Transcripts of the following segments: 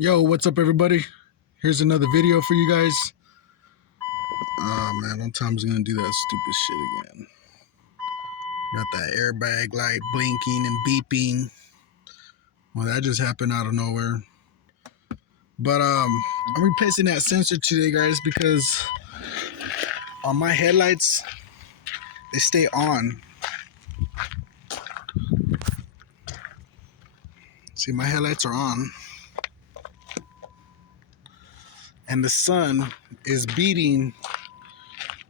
Yo, what's up, everybody? Here's another video for you guys. Oh man, one time's gonna do that stupid shit again. Got that airbag light blinking and beeping. Well, that just happened out of nowhere. But I'm replacing that sensor today, guys, because on my headlights they stay on. See, my headlights are on, and the sun is beating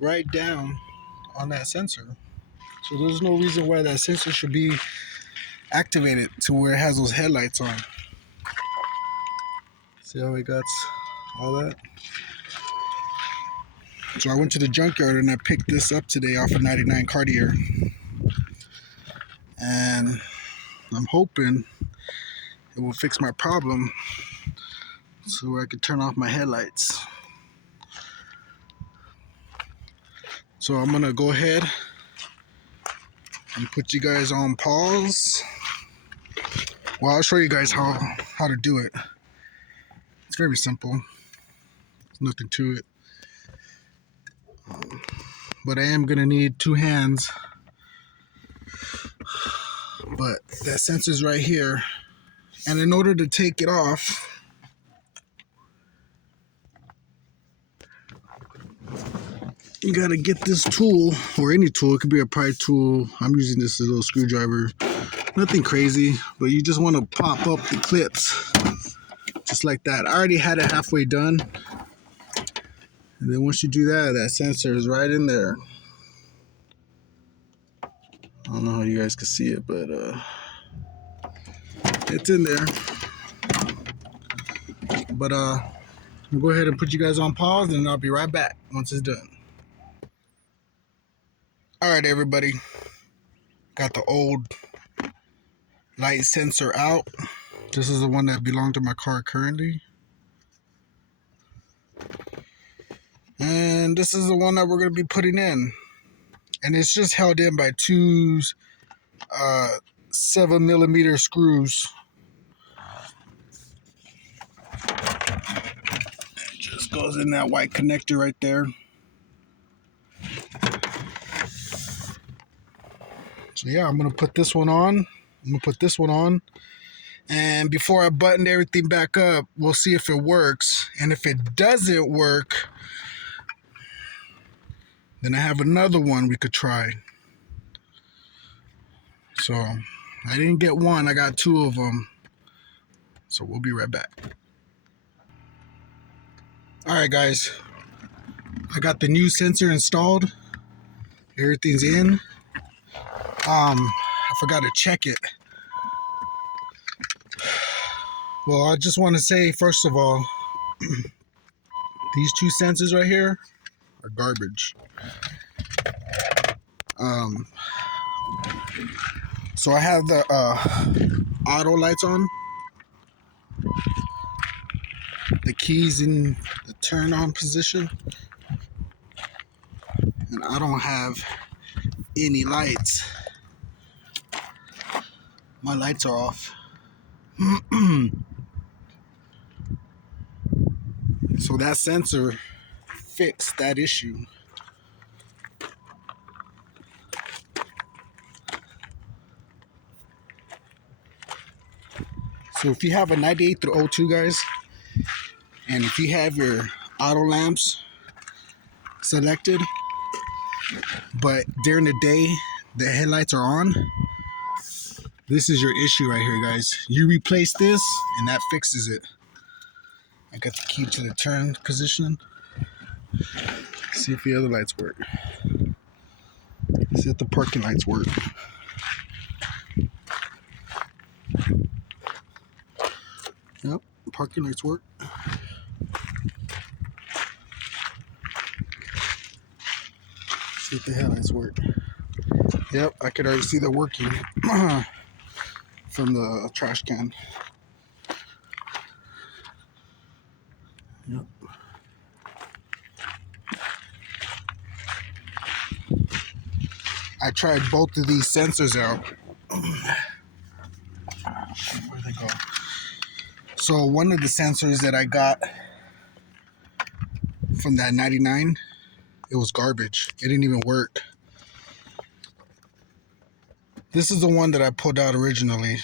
right down on that sensor. So there's no reason why that sensor should be activated to where it has those headlights on. See how it got all that? So I went to the junkyard and I picked this up today off of 99 Cartier. And I'm hoping it will fix my problem so I can turn off my headlights. So I'm gonna go ahead and put you guys on pause. Well, I'll show you guys how to do it. It's very simple. There's nothing to it. But I am gonna need two hands. But that sensor's right here. And in order to take it off, you gotta get this tool, or any tool. It could be a pry tool. I'm using this as a little screwdriver. Nothing crazy, but you just want to pop up the clips just like that. I already had it halfway done. And then once you do that, that sensor is right in there. I don't know how you guys can see it, but it's in there. But we'll go ahead and put you guys on pause, and I'll be right back once it's done. All right, everybody. Got the old light sensor out. This is the one that belonged to my car currently. And this is the one that we're going to be putting in. And it's just held in by two 7mm screws. It just goes in that white connector right there. So yeah, I'm going to put this one on. And before I button everything back up, we'll see if it works. And if it doesn't work, then I have another one we could try. So I didn't get one, I got two of them. So we'll be right back. All right, guys. I got the new sensor installed. Everything's in. I forgot to check it. Well, I just want to say, first of all, these two sensors right here are garbage. So I have the auto lights on, the keys in the turn on position, and I don't have any lights. My lights are off. So that sensor fixed that issue. So if you have a 98 through 02, guys, and if you have your auto lamps selected, but during the day the headlights are on, this is your issue right here, guys. You replace this and that fixes it. I got the key to the turn position. See if the other lights work. See if the parking lights work. Yep, parking lights work. See if the headlights work. Yep, I could already see that working from the trash can. Yep. I tried both of these sensors out. Where'd they go? So one of the sensors that I got from that 99, it was garbage. It didn't even work. This is the one that I pulled out originally.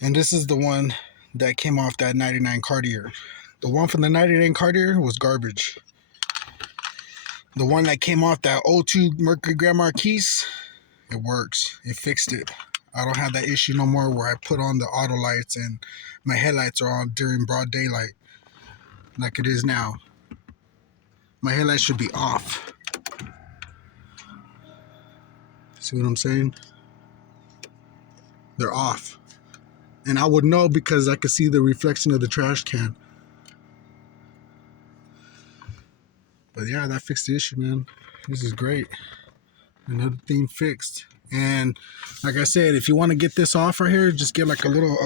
And this is the one that came off that 99 Cartier. The one from the 99 Cartier was garbage. The one that came off that 02 Mercury Grand Marquis, it works. It fixed it. I don't have that issue no more where I put on the auto lights and my headlights are on during broad daylight like it is now. My headlights should be off. See what I'm saying? They're off. And I would know because I could see the reflection of the trash can. But yeah, that fixed the issue, man. This is great. Another thing fixed. And like I said, if you want to get this off right here, just get like a little